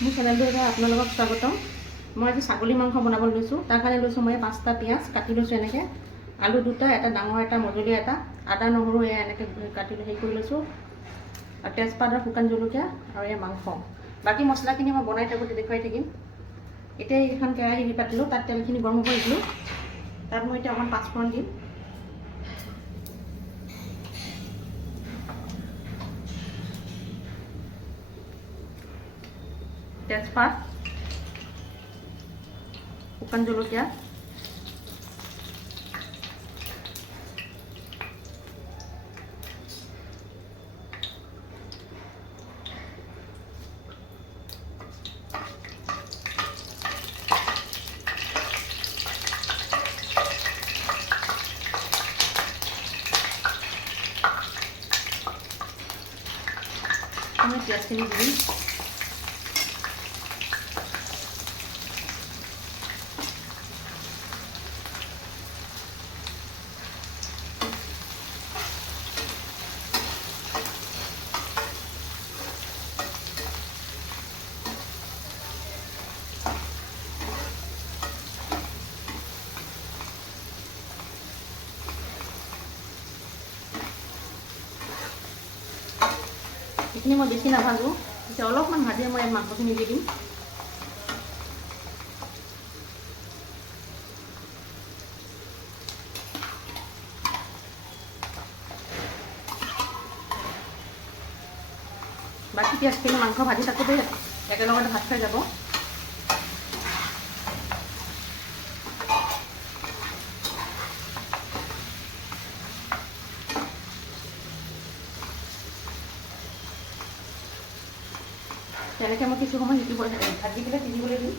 মোৰ চেনেলটো এটা আপোনালোকক স্বাগতম। মই আজি ছাগলী মাংস বনাবলৈ লৈছোঁ। তাৰ কাৰণে লৈছোঁ মই 5টা পিঁয়াজ কাটি লৈছোঁ এনেকৈ, আলু 2টা, এটা ডাঙৰ এটা মজলীয়া এটা, আদা নহৰু এয়া এনেকৈ কাটি হেৰি কৰি লৈছোঁ, আৰু তেজপাত আৰু শুকান জলকীয়া আৰু এয়া মাংস। বাকী মছলাখিনি মই বনাই থাকোঁতে দেখুৱাই থাকিম। এতিয়া এইখন কেৰাহী পাতিলোঁ, তাত তেলখিনি গৰম কৰি দিলোঁ। তাত মই এতিয়া অকণমান পাঁচফোৰণ দিম। তেজপাত, শুকান জলকীয়া, আমি পিঁয়াজখিনি দিম। এইখিনি মই বেছি নাভাজোঁ, এতিয়া অলপমান ভাজি মই ইয়াত মাংসখিনি দি দিম। বাকী পিঁয়াজখিনি মাংস ভাজি থাকোঁতে একেলগতে ভাত খাই যাব। তেনেকৈ মই কিছু সময় ভাজি পেলাই সিজিবলৈ দিম।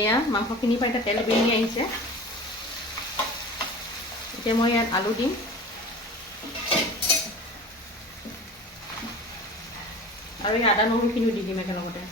এয়া মাংসখিনিৰ পৰা এতিয়া তেল বিৰিঙি আহিছে। এতিয়া মই ইয়াত আলু দিম, আৰু এই আদা নহৰুখিনিও দি দিম একেলগতে।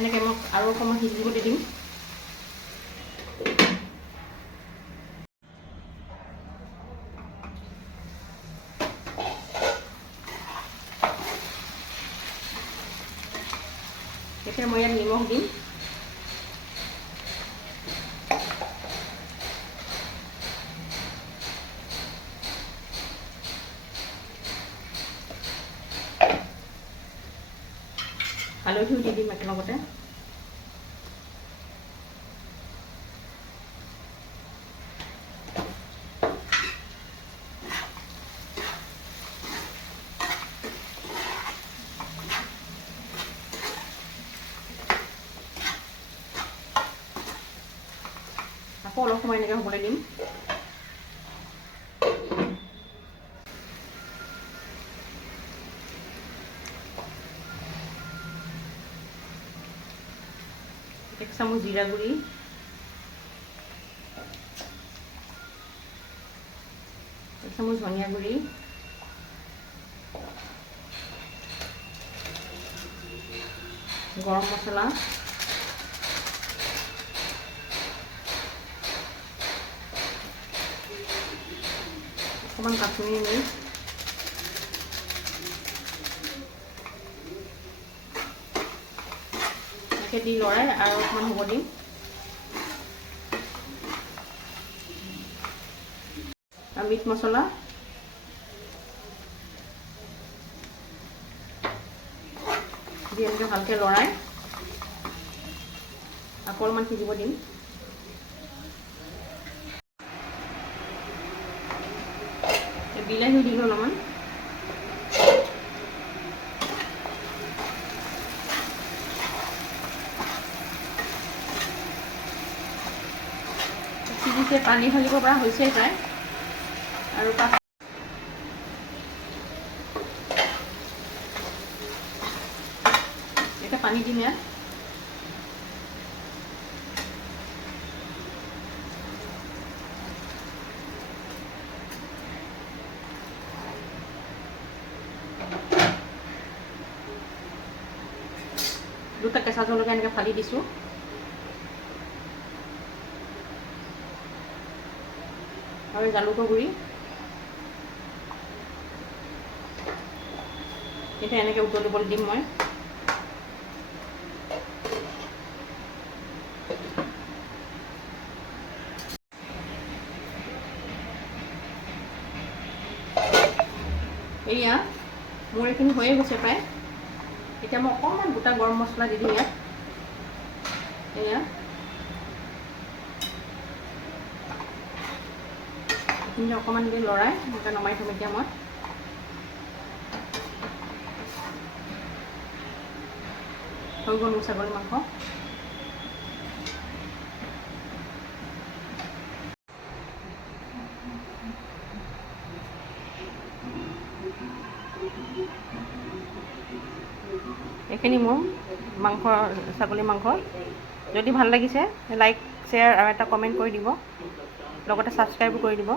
এনেকৈ মই আৰু অকণমান সিজিবলৈ দিম। এতিয়া মই ইয়াত নিমখ দিম, হালধিও দি দিম একেলগতে। আকৌ অলপ সময় এনেকৈ হ'বলৈ দিম। এক চামুচ জিৰা গুড়ি, এক চামুচ ধনিয়া গুড়ি, গৰম মছলা, অকণমান কাশ্মীৰী মিৰ্চ, এনেকৈ দি লৰাই আৰু অকণমান হ'ব দিম। আৰু মিট মছলা, দি এনেকৈ ভালকৈ লৰাই আকৌ অলপমান সিজিব দিম। বিলাহীও দিলোঁ অলপমান। সিজিছে, পানী ঢালিব পৰা হৈছে প্ৰায়। আৰু এটা পানী দিম ইয়াত। দুটা কেঁচা জলকীয়া এনেকৈ ফালি দিছোঁ। আৰু জালুকৰ গুড়ি এতিয়া এনেকৈ উতলিবলৈ দিম মই। এয়া মোৰ এইখিনি হৈয়ে গৈছে প্ৰায়। এতিয়া মই অকণমান গোটা গৰম মছলা দি দিম ইয়াত। এয়া এইখিনি অকণমান দি লৰাই এনেকৈ নমাই থ'ম এতিয়া মই। হৈ গ'ল মোৰ ছাগলী মাংস। এইখিনি মোৰ মাংস, ছাগলী মাংস। যদি ভাল লাগিছে লাইক, শ্বেয়াৰ আৰু এটা কমেণ্ট কৰি দিব, লগতে ছাবস্ক্ৰাইবো কৰি দিব।